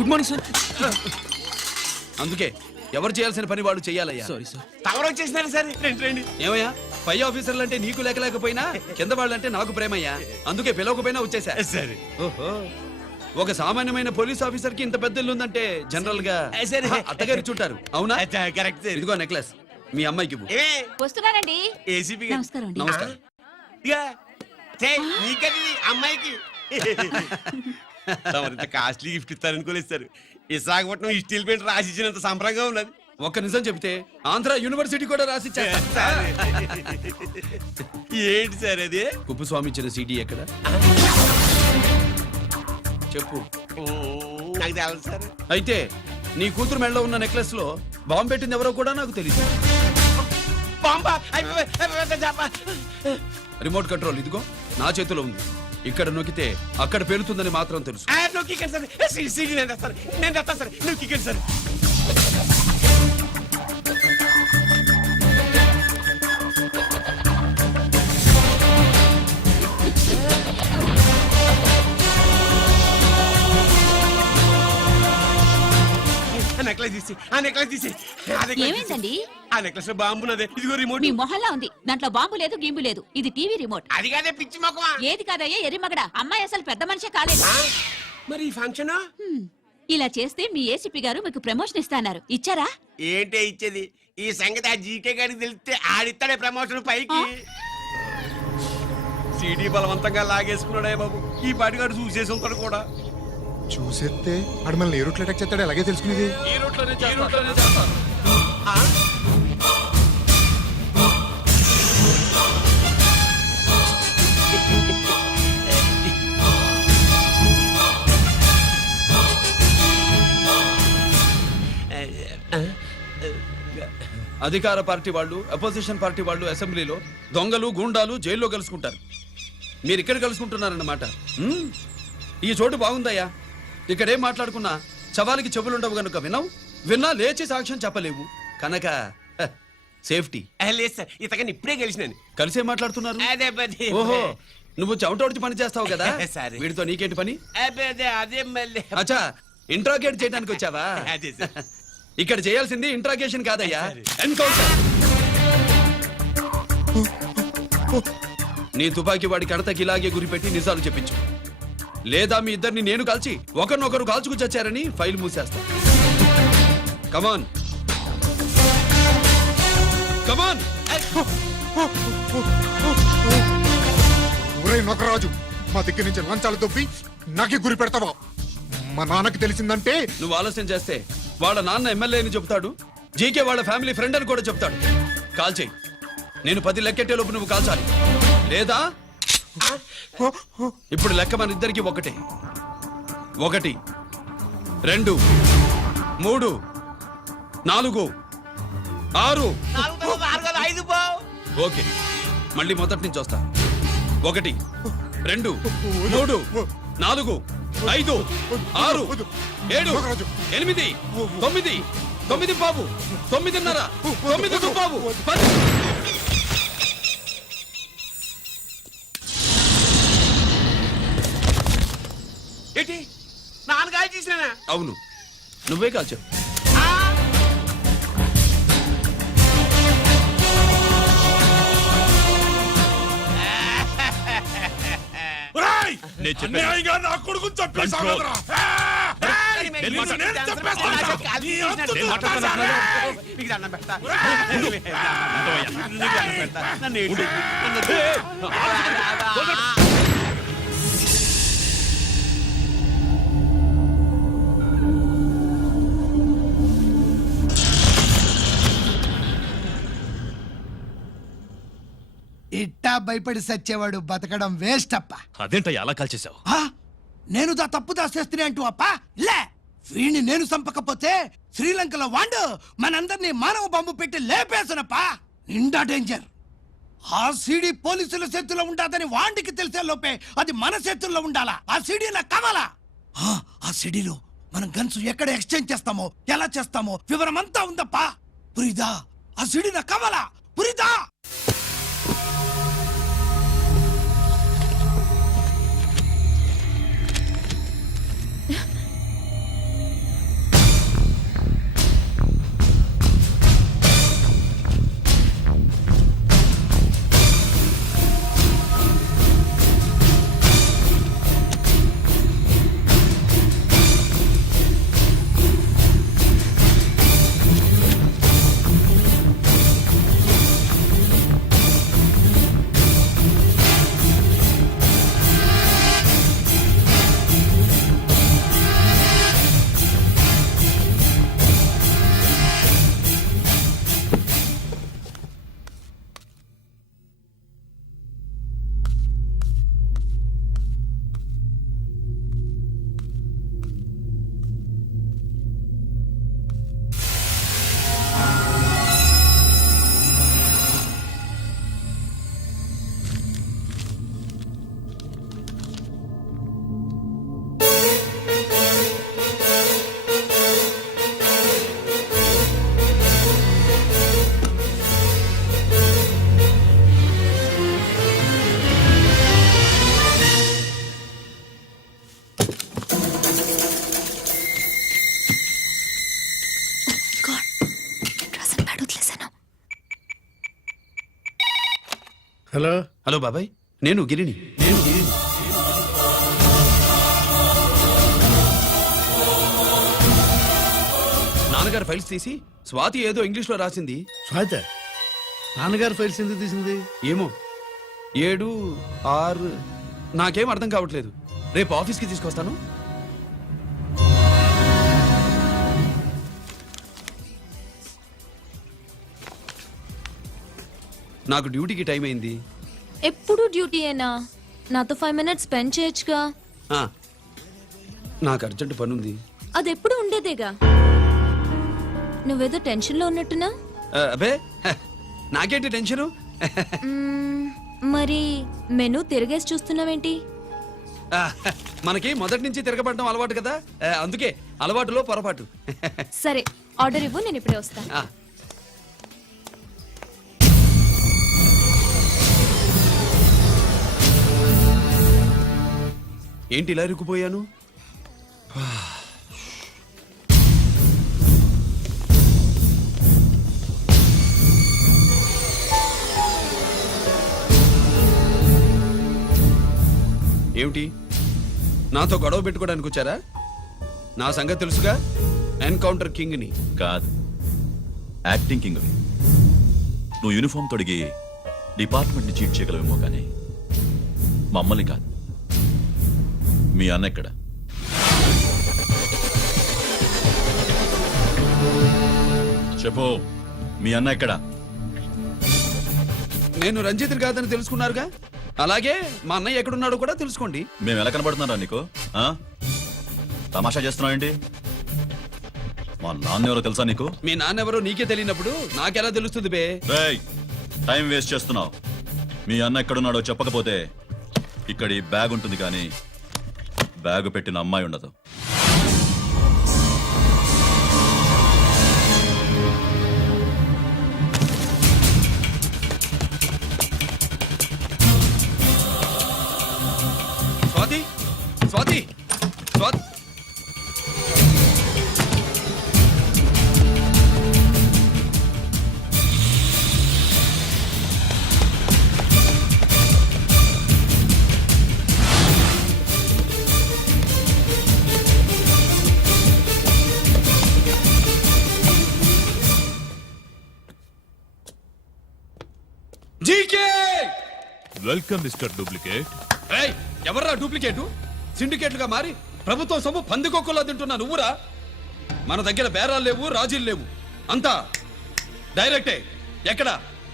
Good morning sir. అందుకే ఎవరు చేయాల్సిన పని వాళ్ళు చెయ్యాలయ్యా. Sorry sir. తవరు వచ్చేసినారు సార్. రండి. ఏమయ్యా, పై ఆఫీసర్లు అంటే నీకు లేకపోయినా కింద వాళ్ళంటే నాకు ప్రేమయ్యా. అందుకే పిలవకపోయినా వచ్చేసా. సరే. ఓహో, ఒక సామాన్యమైన పోలీస్ ఆఫీసర్ కి ఇంత పెద్ద ఇల్లు ఉందంటే జనరల్ గా సరే. అత్తగారు చుట్టారు. అవునా? Correct sir. ఇదిగో నెక్లెస్ మీ అమ్మాయికి ఇవ్వు. వస్తున్నానండి. ఏసీపీ నమస్కారం అండి. నమస్కారం. నీకది అమ్మాయికి కాస్ట్లీ గిఫ్ట్ ఇస్తారనుకోలేదు సార్. విశాఖపట్నం స్టీల్ పెయింట్ రాసి ఇచ్చినంత సంబరంగా ఉన్నది. ఒక్క నిజం చెబితే ఆంధ్ర యూనివర్సిటీ కూడా రాసిచ్చా. ఏంటి సార్ అది? కుప్పస్వామి ఇచ్చిన సీడీ ఎక్కడ చెప్పు. నాకు తెలదు సార్. అయితే నీ కూతురు మెడలో ఉన్న నెక్లెస్ లో బాంబు పెట్టింది ఎవరో కూడా నాకు తెలియదు. బాంబా! రిమోట్ కంట్రోల్ ఇదిగో నా చేతిలో ఉంది. ఇక్కడ నొక్కితే అక్కడ పేలుతుందని మాత్రం తెలుసు. నేను తెస్తాను సార్. నువ్వు కిక్కండి సార్. నెక్లెస్ తీసి ఏమైందండి? ఆ నెక్లెస్ లో బాంబున్నదే. ఇదిగో రిమోట్. మీ మొహల్లా ఉంది. దాంట్లో బాంబు లేదు, గింబు లేదు. ఇది టీవీ రిమోట్. అది కాదే పిచ్చి మొక్కమా. ఏది కాదయ్యా ఎర్రిమగడ. అమ్మాయి అసలు పెద్ద మనిషే కాలేదు. మరి ఈ ఫంక్షన్ ఇలా చేస్తే మీ ఏసీపీ గారు మీకు ప్రమోషన్ ఇస్తాన్నారు. ఇచ్చారా? ఏంటే ఇచ్చేది? ఈ సంగతి ఆ జీకే గారికి తెలిస్తే ఆడిస్తాడే ప్రమోషన్ పైకి. సీడీ బలవంతంగా లాగేసుకున్నాడే బాబు. ఈ పాటిగాడు చూసేసి ఉంటాడు కూడా. చూసేస్తే అడు మనల్ని ఏ రూట్లో అటాక్ చేస్తాడు అలాగే తెలుసుకునేది. ఈ రూట్లోనే చేస్తాను. అధికార పార్టీ వాళ్ళు, అపోజిషన్ పార్టీ వాళ్ళు అసెంబ్లీలో దొంగలు గూండాలు జైల్లో కలుసుకుంటారు. మీరు ఇక్కడ కలుసుకుంటున్నారన్నమాట. ఈ చోటు బాగుందయ్యా. ఇక్కడేం మాట్లాడుకున్నా చవాలికి చెవులుండవు గనుక విన్నా లేచి సాక్ష్యం చెప్పలేవు కనుక సేఫ్టీ. లేదు సార్, ఇతగాని ఇప్పుడే కలిసినాను. కలిసే మాట్లాడుతున్నారు. అదే ఓహో, నువ్వు చెమటోడిచి పని చేస్తావు కదా. సరే. వీడితో నీకేంటి పని? అదే మళ్ళీ. అచ్చా, ఇంట్రాగేట్ చేయడానికి వచ్చావా? అదే సార్. ఇక్కడ చేయాల్సింది ఇంట్రాగేషన్ కాదయ్యా, ఎన్కౌంటర్. నీ తుపాకీ వాడి కడతకి ఇలాగే గురిపెట్టి నిజాలు చెప్పించు. లేదా మీ ఇద్దరిని నేను కాల్చి ఒకరినొకరు కాల్చుకు చచ్చారని ఫైల్ మూసేస్తా. కమాన్ కమాన్. ఊరే నొకరాజు, మా దగ్గర నుంచి లంచాలు దొబ్బి నాకే గురి పెడతావా? మా నాన్నకి తెలిసిందంటే నువ్వు ఆలస్యం చేస్తే వాళ్ళ నాన్న ఎమ్మెల్యే అని చెప్తాడు, జీకే వాళ్ళ ఫ్యామిలీ ఫ్రెండ్ అని కూడా చెప్తాడు. కాల్ చేయి. నేను 10 లెక్కెట్టే లోపు నువ్వు కాల్చాలి. లేదా ఇప్పుడు లెక్క మన ఇద్దరికి ఒకటే. 1 2 3 4 6. ఓకే, మళ్ళీ మొదటి నుంచి వస్తా. 1 2 3 4 5 6 7 8 9 9 పావు 9:30 9 పావు 10. ఏంటి నాన్నగారు చేసినా? అవును, నువ్వే కాల్చావు. నా కొడుకు ఇట్టా భయపడి సచ్చేవాడు బతకడం వేస్ట్ అప్ప. అదేంటయ్యా అలా కాల్చేశావు? నేను తప్పు దాచేస్తున్నా అంటూ అప్ప లే. వీణ్ణి నేను చంపకపోతే శ్రీలంకలో వాండు మనందరినీ మానవ బాంబు పెట్టి లేపేసనప్ప. నిండా డేంజర్. ఆ సీడీ పోలీసుల చేతుల్లో ఉండాదని వాండికి తెలిసే లోపే అది మన చేతుల్లో ఉండాలా. ఆ సీడీ నాకు కావాలా. ఆ సీడీలో మనం గన్స్ ఎక్కడ ఎక్స్చేంజ్ చేస్తామో, ఎలా చేస్తామో వివరం అంతా ఉందప్పా. పురిదా, ఆ సీడీ నాకు కావాలా. పురిదా. హలో హలో బాబాయ్, నేను గిరిని. నాన్నగారు ఫైల్స్ తీసి స్వాతి ఏదో ఇంగ్లీష్లో రాసింది. స్వాతి నాన్నగారు ఫైల్స్ ఎందుకు తీసింది? ఏమో 7, 6 నాకేం అర్థం కావట్లేదు. రేపు ఆఫీస్కి తీసుకొస్తాను. నాకు డ్యూటీకి టైం అయింది. ఎప్పుడు డ్యూటీయేనా? నాతో 5 minutes స్పెండ్ చేయొచ్చుగా. ఆ, నాకు అర్జెంట్ పని ఉంది. అది ఎప్పుడు ఉండేదేగా. నువ్వేదో టెన్షన్లో ఉన్నట్టున్నా. అబే హ, నాకేంటి టెన్షను? మరి మెనూ తిరిగేసి చూస్తున్నావేంటి? ఆ, మనకి మొదటి నుంచి తిరగబడడం అలవాటు కదా, అందుకే అలవాటులో పొరపాటు. సరే ఆర్డర్ ఇవ్వు, నేను ఇప్పుడే వస్తా. ఆ, ఏంటి ఇలా ఇరుక్కుపోయాను? ఏమిటి, నాతో గొడవ పెట్టుకోవడానికి వచ్చారా? నా సంగతి తెలుసుగా, ఎన్కౌంటర్ కింగ్ని. కాదు, యాక్టింగ్ కింగ్. నువ్వు యూనిఫామ్ తొడిగి డిపార్ట్మెంట్ని చీట్ చేయగలవేమో కానీ మమ్మల్ని కాదు. మీ అన్న ఎక్కడ? చెప్పు, మీ అన్న ఎక్కడ? నేను రంజిత్ని కాదని తెలుసుకున్నారుగా, అలాగే మా అన్నయ్య ఎక్కడున్నాడో కూడా తెలుసుకోండి. మేము ఎలా కనబడుతున్నారా నీకు? ఆ? తమాషా చేస్తున్నావేంటి? మా నాన్న ఎవరో తెలుసా నీకు? మీ నాన్నెవరో నీకే తెలియనప్పుడు నాకెలా తెలుస్తుంది బే? రేయ్, టైం వేస్ట్ చేస్తున్నావు. మీ అన్న ఎక్కడున్నాడో చెప్పకపోతే ఇక్కడ ఈ బ్యాగ్ ఉంటుంది కానీ బ్యాగ్ పెట్టిన అమ్మాయి ఉండదు. Swathi, Swathi, Swathi. GK! Welcome mister duplicate. ఏయ్, ఎవర్రా డూప్లికేటు? సిండికేట్లుగా మారి ప్రభుత్వం సొమ్ము పందికొక్కులా తింటున్నా నువ్వురా? మన దగ్గర బేరాలు లేవు, రాజీలు లేవు, అంతా డైరెక్టే. ఎక్కడ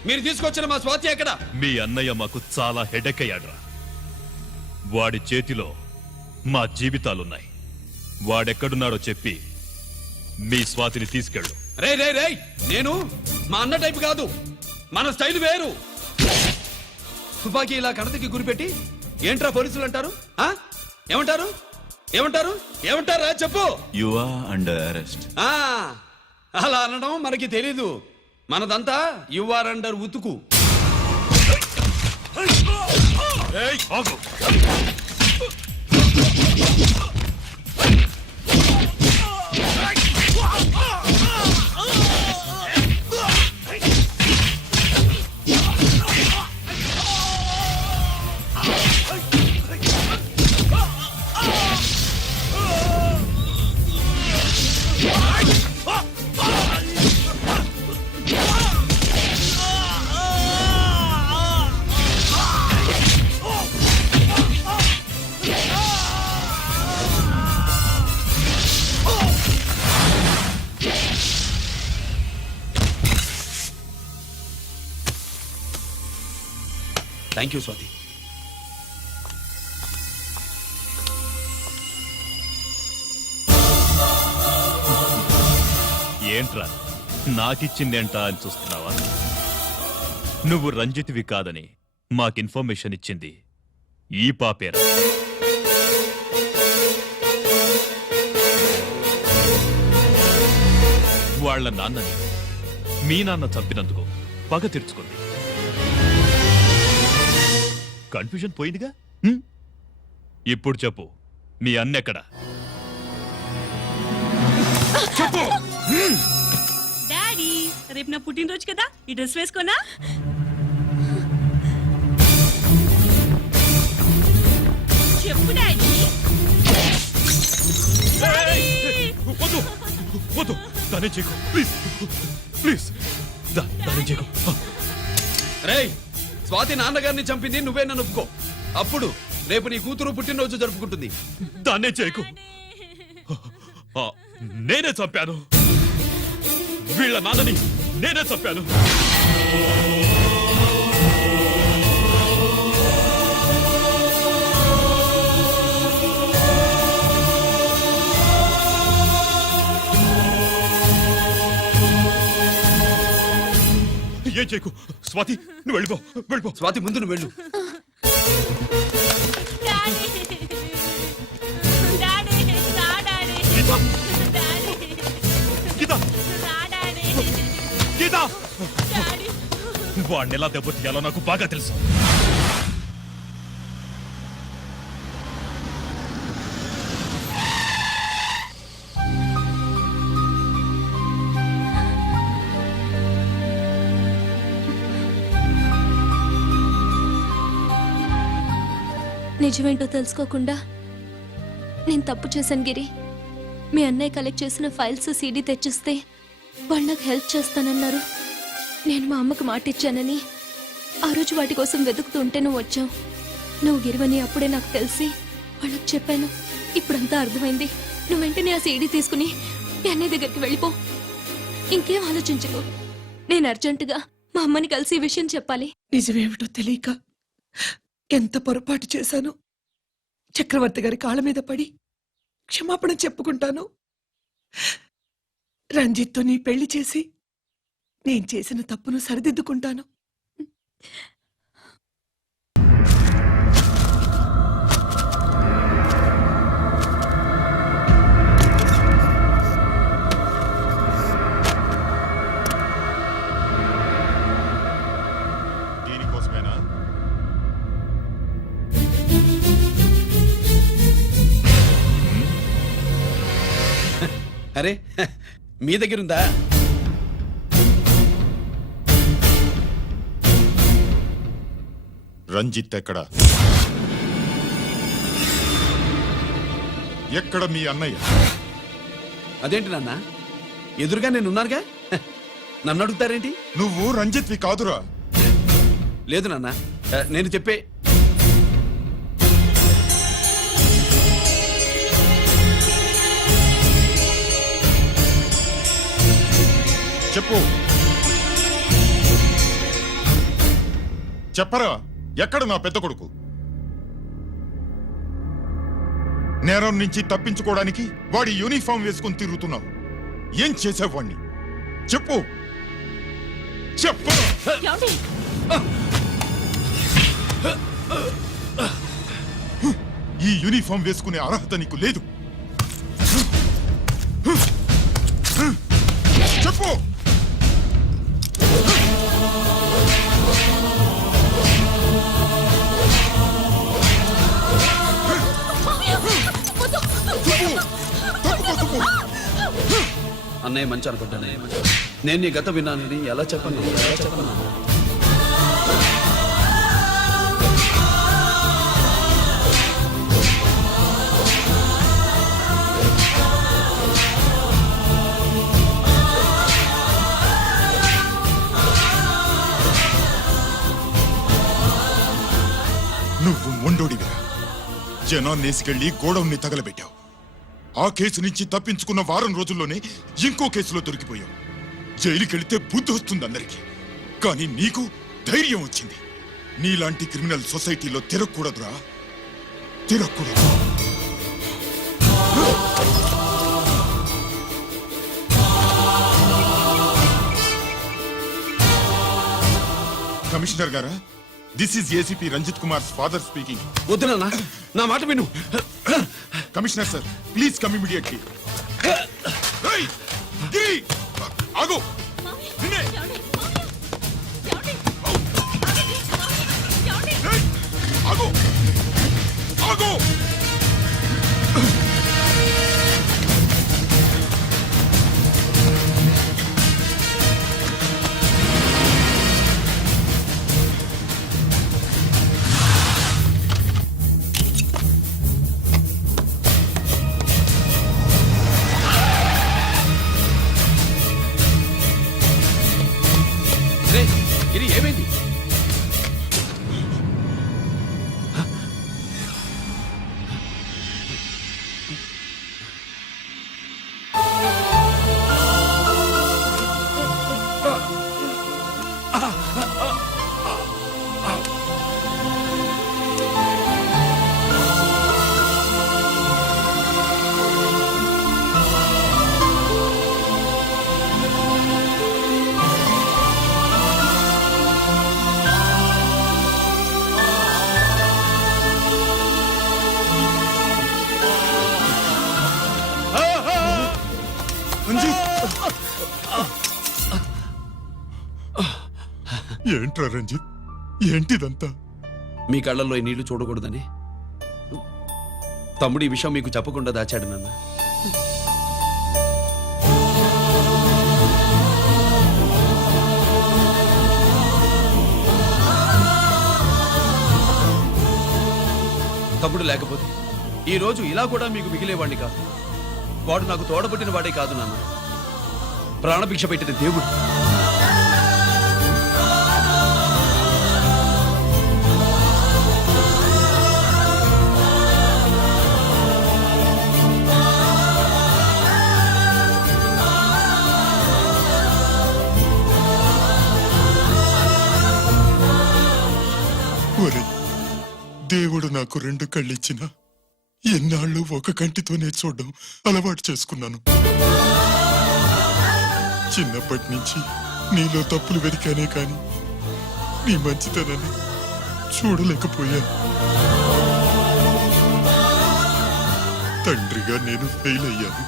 మీరు తీసుకొచ్చిన మా స్వాతి ఎక్కడ? మీ అన్నయ్య మాకు చాలా హెడెక్ అయ్యాడ్రా. వాడి చేతిలో మా జీవితాలున్నాయి. వాడెక్కడున్నాడో చెప్పి మీ స్వాతిని తీసుకెళ్ళు. రే రే రే, నేను మా అన్న టైపు కాదు, మన స్టైల్ వేరు. తుపాకీ ఇలా కణతకి గురిపెట్టి ఏంట్రా పోలీసులు అంటారు? ఆ? ఏమంటారు? ఏమంటారు? ఏమంటారా చెప్పు. You are under arrest. ఆ, అలా అనడం మనకి తెలీదు. మనదంతా యువర్ అండర్ ఉతుకు. ఆగు. Thank you Swathi. ఏంట్రా నాకిచ్చిందేంటా అని చూస్తున్నావా? నువ్వు రంజిత్వి కాదని మాకు ఇన్ఫర్మేషన్ ఇచ్చింది ఈ పాపేరా. వాళ్ళ నాన్నని మీ నాన్న చంపినందుకు పగ తీర్చుకుంది. కన్ఫ్యూజన్ పోయిందిగా. ఇప్పుడు చెప్పు, మీ అన్నెక్కడ? డాడీ, రేపు నా పుట్టినరోజు కదా, ఈ డ్రెస్ వేసుకోనా? దానే చేయకు ప్లీజ్ ప్లీజ్ దానే చేయకు రేయ్ స్వాతి నాన్నగారిని చంపింది నువ్వే నన్ను ఒప్పుకో. అప్పుడు రేపు నీ కూతురు పుట్టినరోజు జరుపుకుంటుంది. దాన్నే చేయకు ఆ, నేనే చంపాను వీళ్ళ నాన్నని నేనే చంపాను. ఏం చేయకు స్వాతి నువ్వు వెళ్ళిపో వెళ్ళిపో. స్వాతి ముందు నువ్వు వెళ్ళు. గీత గీత వాడిని ఎలా దెబ్బతీయాలో నాకు బాగా తెలుసు. నిజమేంటో తెలుసుకోకుండా నేను తప్పు చేశాను గిరి. మీ అన్నయ్య కలెక్ట్ చేసిన ఫైల్స్ సీడీ తెచ్చిస్తే వాళ్ళు నాకు హెల్ప్ చేస్తానన్నారు. నేను మా అమ్మకు మాట ఇచ్చానని ఆ రోజు వాటి కోసం వెతుకుతూ ఉంటే నువ్వు వచ్చావు. నువ్వు గిరివని అప్పుడే నాకు తెలిసి వాళ్ళకి చెప్పాను. ఇప్పుడంతా అర్థమైంది. నువ్వు వెంటనే ఆ సీడీ తీసుకుని మీ అన్నయ్య దగ్గరికి వెళ్ళిపో. ఇంకేం ఆలోచించకు. నేను అర్జెంటుగా మా అమ్మని కలిసి ఈ విషయం చెప్పాలి. నిజమేమిటో తెలియక ఎంత పొరపాటు చేశాను. చక్రవర్తి గారి కాళ్ళ మీద పడి క్షమాపణ చెప్పుకుంటాను. రంజిత్తో నీ పెళ్లి చేసి నేను చేసిన తప్పును సరిదిద్దుకుంటాను. దీనికోసమేనా? అరే మీ దగ్గర ఉందా? రంజిత్ ఎక్కడ? ఎక్కడ మీ అన్నయ్య? అదేంటి నాన్న, ఎదురుగా నేను ఉన్నానుగా. నన్ను అడుగుతారేంటి? నువ్వు రంజిత్వి కాదురా. లేదు నాన్న, నేను చెప్పే చెప్పు. చెప్పరా, ఎక్కడ నా పెద్ద కొడుకు? నేరం నుంచి తప్పించుకోవడానికి వాడి యూనిఫామ్ వేసుకుని తిరుగుతున్నావు. ఏం చేసావు వాణ్ణి? చెప్పు చెప్పు. ఈ యూనిఫామ్ వేసుకునే అర్హత నీకు లేదు. చెప్పు. అన్నయ్య మంచి అనుకుంటానే. నేను నీ గత విన్నానని ఎలా చెప్పను? నువ్వు మొండోడివిరా. జనాన్నేసుకెళ్లి గోడౌన్ని తగలబెట్టావు. ఆ కేసు నుంచి తప్పించుకున్న వారం రోజుల్లోనే ఇంకో కేసులో దొరికిపోయావు. జైలుకెళ్తే బుద్ధి వస్తుంది అందరికీ, కానీ నీకు ధైర్యం వచ్చింది. నీలాంటి క్రిమినల్ సొసైటీలో తిరగకూడదురా, తిరగకూడదు. కమిషనర్ గారా, this is ACP Ranjith Kumar father speaking. వద్దు నాన్న, నా మాట విను. Commissioner sir, please come immediately. ఆగు. నిన్నే. ఏయ్, ఆగు. ఆగు. ఏంట్రా రంజిత్ ఏంటిదంతా? మీ కళ్ళల్లో ఈ నీళ్లు చూడకూడదని తమ్ముడు ఈ విషయం మీకు చెప్పకుండా దాచాడు నాన్న. తమ్ముడు లేకపోతే ఈ రోజు ఇలా కూడా మీకు మిగిలేవాడిని కాదు. వాడు నాకు తోడబుట్టిన వాడే కాదు నాన్న, ప్రాణభిక్ష పెట్టిన దేవుడు. ఒరే, దేవుడు నాకు 2 కళ్ళిచ్చిన ఎన్నాళ్ళు ఒక కంటితోనే చూడడం అలవాటు చేసుకున్నాను. చిన్నప్పటి నుంచి నీలో తప్పులు వెతికానే కాని నీ మంచితనాన్ని చూడలేకపోయాను. తండ్రిగా నేను ఫెయిల్ అయ్యాను,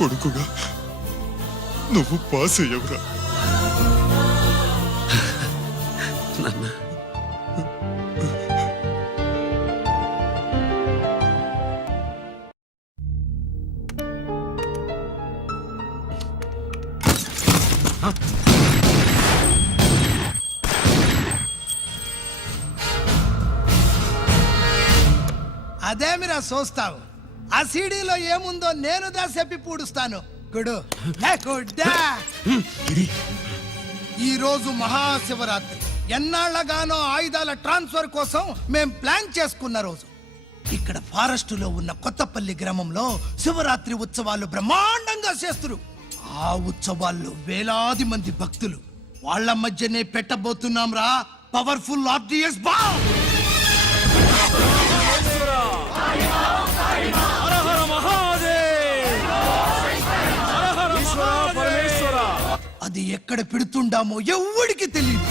కొడుకుగా నువ్వు పాస్ అయ్యవురా. నాన్న, అదేమిరా చూస్తావు? ఆ సీడీలో ఏముందో నేను చెప్పి పూడుస్తాను. గుడు గుడ్డా. ఈ రోజు మహాశివరాత్రి. ఎన్నాళ్లగానో ఆయుధాల ట్రాన్స్ఫర్ కోసం మేం ప్లాన్ చేసుకున్న రోజు. ఇక్కడ ఫారెస్ట్ లో ఉన్న కొత్తపల్లి గ్రామంలో శివరాత్రి ఉత్సవాలు బ్రహ్మాండంగా చేస్తున్నారు. ఆ ఉత్సవాల్లో వేలాది మంది భక్తులు. వాళ్ళ మధ్యనే పెట్టబోతున్నాం రా పవర్ఫుల్ ఆర్డిఎస్ బాంబ్. అది ఎక్కడ పెడుతుండామో ఎవ్వడికి తెలియదు.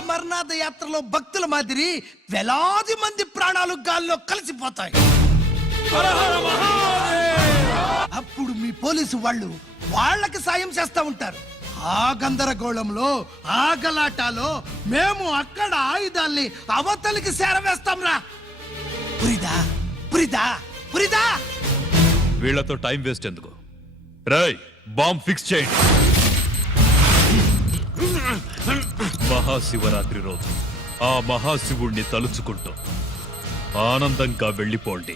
అమర్నాథ్ యాత్రలో భక్తుల మాదిరి వేలాది మంది ప్రాణాలు గాల్లో కలిసిపోతాయి. అప్పుడు మీ పోలీసు వాళ్ళు వాళ్ళకి సాయం చేస్తా ఉంటారు. ఆ గందరగోళంలో ఆ గలాటాలో మేము అక్కడ ఆయుధాల్ని అవతలికి చేరవేస్తాం రా. పురిదా పురిదా పురిదా. వీళ్లతో టైం వేస్ట్ ఎందుకు? రాయ్, బాంబ్ ఫిక్స్ చేయండి. మహాశివరాత్రి రోజు ఆ మహాశివుణ్ణి తలుచుకుంటూ ఆనందంగా వెళ్ళిపోండి.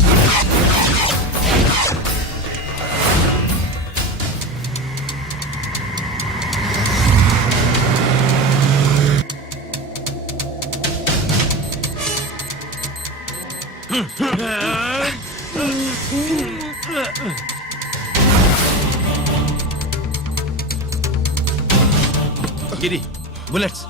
గిరి, బుల్లెట్స్.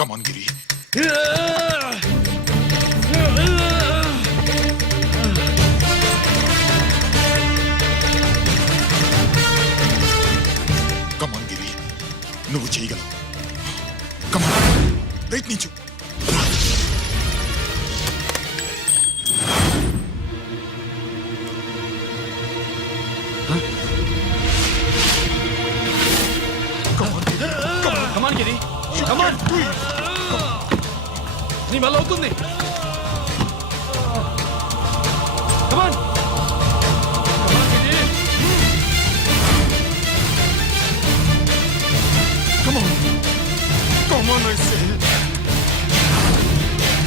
కమాన్ గిరి. కమాన్ గిరి, నువ్వు చేయగలవు. కమాన్, ప్రయత్నించు. కమాన్ గిరి, కమాన్. నీ వల్ల అవుతుంది. కమాన్.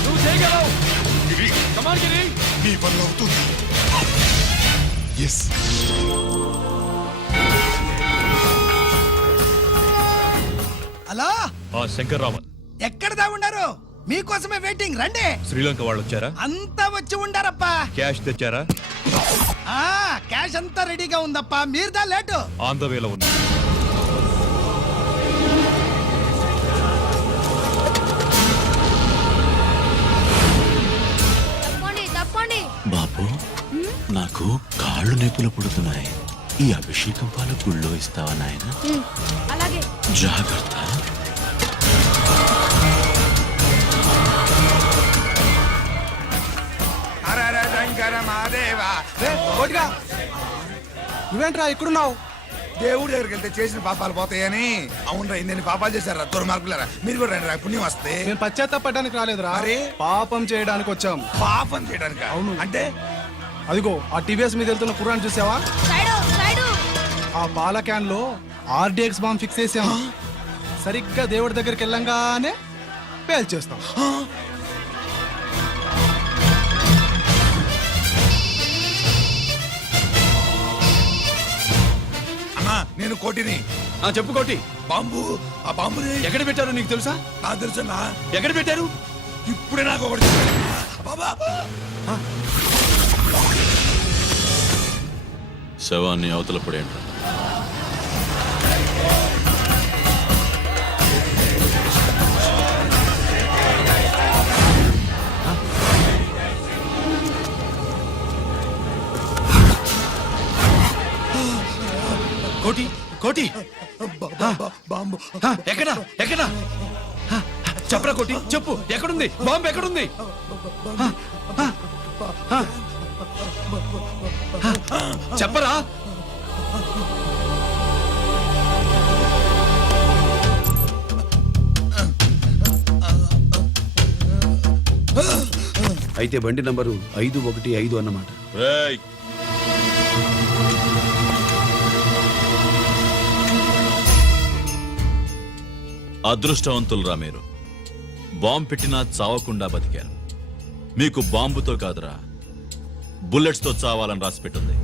నువ్వు చేయగలవు. కమాన్ గిరి. నీ వల్ల అవుతుంది. ఎస్. హలో, ఆ శంకర్రామన్ ఎక్కడ దాగుండారు? మీకోసమే వెయిటింగ్. రండి. శ్రీలంక వాళ్ళు వచ్చారా? అంతా వచ్చి ఉండారప్పా. క్యాష్ తెచ్చారా? ఆ క్యాష్ అంతా రెడీగా ఉందప్పా. మీరుదా లేటు. ఆన్ ద వేలో ఉంది. తప్పండి తప్పండి. బాబు నాకు కాళ్ళు నొప్పులు పుడుతున్నాయి. ఈ అభిషేకం పాలు గుళ్ళో ఇస్తావా నాయన? అలాగే. జాగ్రత్త. నువ్వేంట్రా ఇక్కడున్నావు? దేవుడి దగ్గరికి వెళ్తే చేసిన పాపాలు పోతాయని. అవునరా, ఇన్ని పాపాలు చేశారా దుర్మార్గులారా. మీరు కూడా రండి రా, పుణ్యం వస్తే. నేను పశ్చాత్తాపడడానికి రాలేదురా, మరి? పాపం చేయడానికి వచ్చాం. పాపం చేయడానికి? అవును. అంటే అదిగో ఆ టీవీఎస్ మీద వెళ్తున్న కుర్రాన్ని చూసావా? ఆ పాల క్యాన్ లో ఆర్డిఎక్స్ బాంబ్ ఫిక్స్ చేసాం. సరిగ్గా దేవుడి దగ్గరికి వెళ్ళంగానే పేల్చేస్తాం. అన్నా, నేను కోటిని. చెప్పు కోటి. బాంబు, ఆ బాంబుని ఎక్కడ పెట్టారు నీకు తెలుసా? నాకు తెలుసన్నా. ఎక్కడ పెట్టారు? ఇప్పుడే నాకు ఒకటి చెప్పాడు. బాబా, శవాన్ని అవతల పడేయండి. కోటి, కోటి. బాంబు ఎక్కడా ఎక్కడా? చెప్పరా కోటి, చెప్పు. ఎక్కడుంది బాంబు? ఎక్కడుంది? చెప్పరా. అయితే బండి నంబరు 515 అన్నమాట. రేయ్, అదృష్టవంతులరా మీరు. బాంబు పెట్టినా చావకుండా బతికారు. మీకు బాంబుతో కాదురా, బుల్లెట్స్ తో చావాలని రాసి పెట్టింది.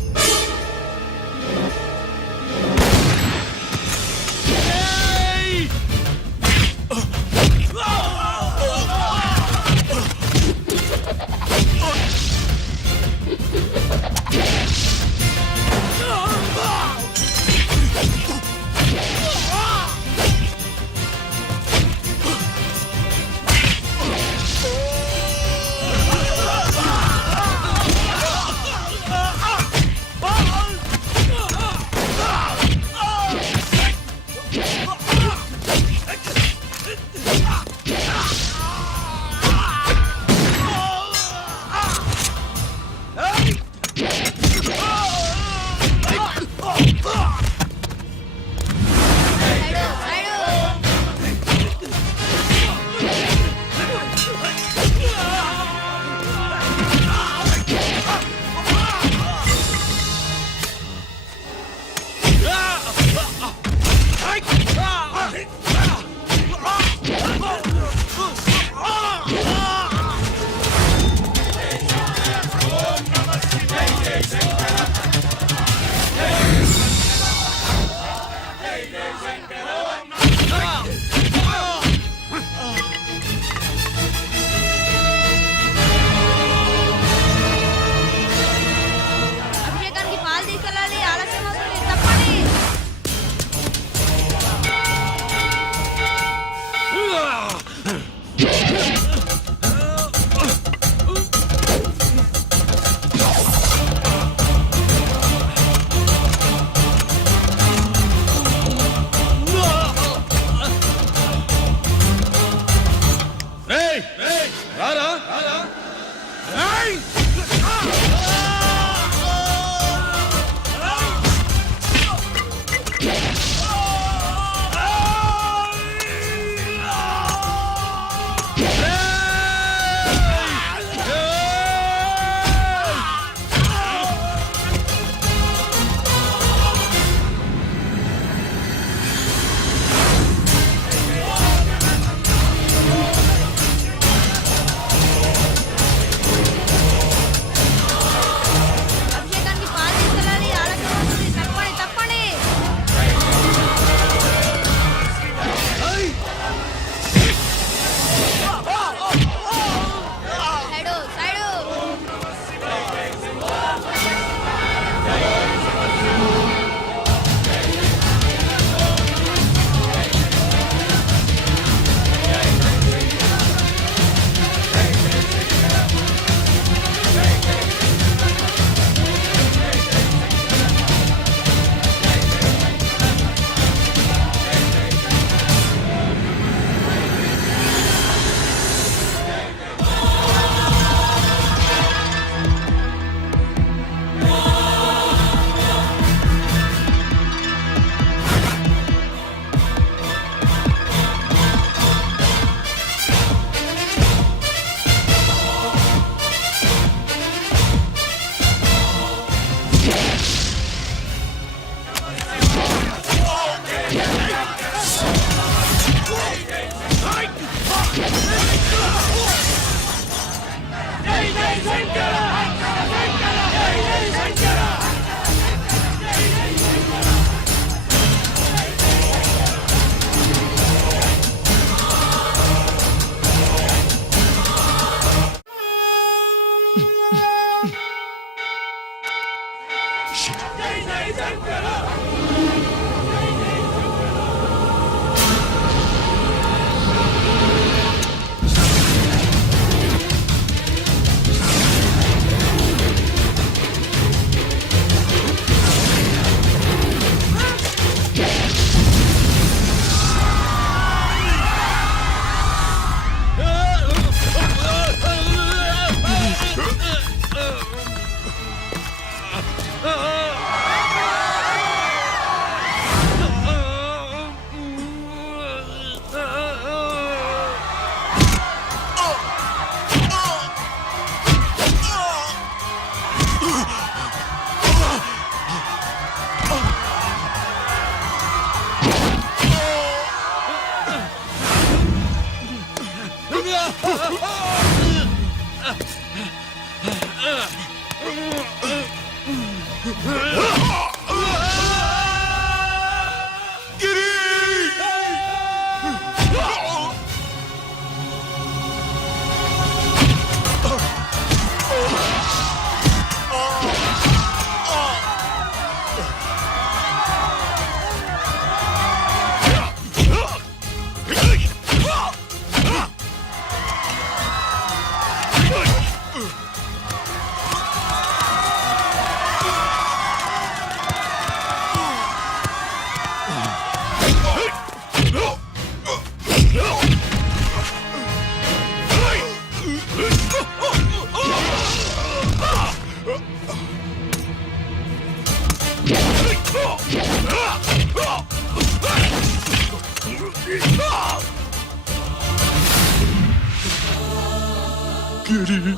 గిరి,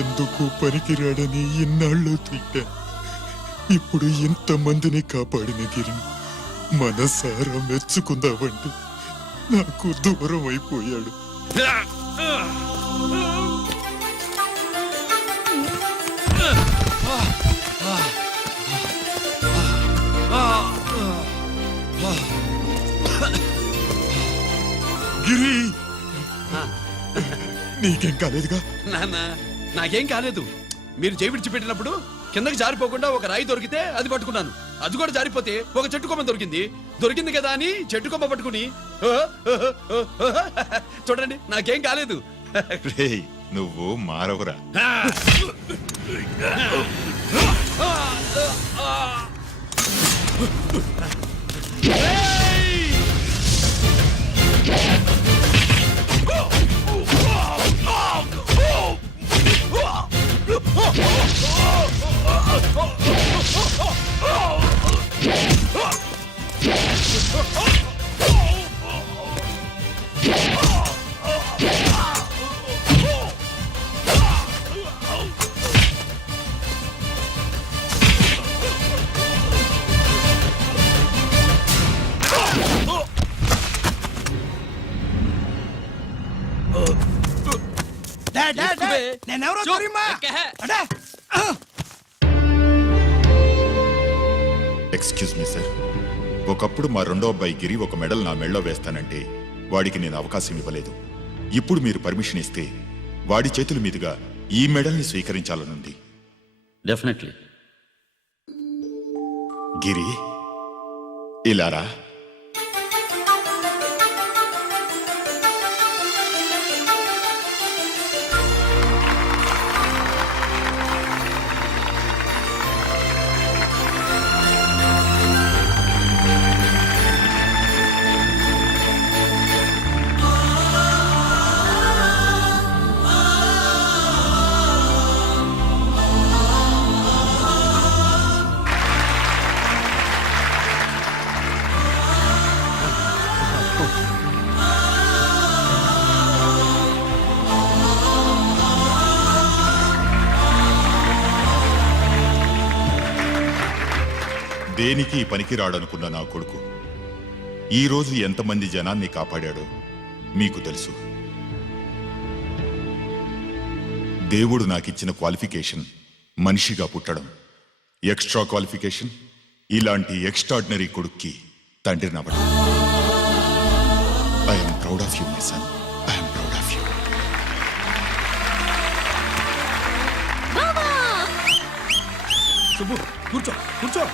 ఎందుకు పనికిరాడని ఇన్నాళ్ళు తిట్టా. ఇప్పుడు ఇంతమందిని కాపాడిన గిరి మనసారా మెచ్చుకుందామంటే నాకు దూరం అయిపోయాడు. గిరి, నీకేం కాలేదుగా? నాన్న నాకేం కాలేదు. మీరు చేయి విడిచిపెట్టినప్పుడు కిందకి జారిపోకుండా ఒక రాయి దొరికితే అది పట్టుకున్నాను. అది కూడా జారిపోతే ఒక చెట్టు కొమ్మ దొరికింది కదా అని చెట్టు కొమ్మ పట్టుకుని చూడండి నాకేం కాలేదు. రేయ్, నువ్వు మారవురా. నేనెవరో తెలియమా? అడే! ఎక్స్క్యూజ్ మీ సార్, ఒకప్పుడు మా రెండో అబ్బాయి గిరి ఒక మెడల్ నా మెడలో వేస్తానంటే వాడికి నేను అవకాశం ఇవ్వలేదు. ఇప్పుడు మీరు పర్మిషన్ ఇస్తే వాడి చేతుల మీదుగా ఈ మెడల్ని స్వీకరించాలనుంది. డెఫినెట్లీ. గిరి, ఇలారా. దేనికి పనికిరాడనుకున్న నా కొడుకు ఈరోజు ఎంతమంది జనాన్ని కాపాడాడో మీకు తెలుసు. దేవుడు నాకిచ్చిన క్వాలిఫికేషన్ మనిషిగా పుట్టడం, ఎక్స్ట్రా క్వాలిఫికేషన్ ఇలాంటి ఎక్స్ట్రాడినరీ కొడుక్కి తండ్రినవ్వడం. I'm proud of you my son, I'm proud of you. Subbu కూర్చో కూర్చో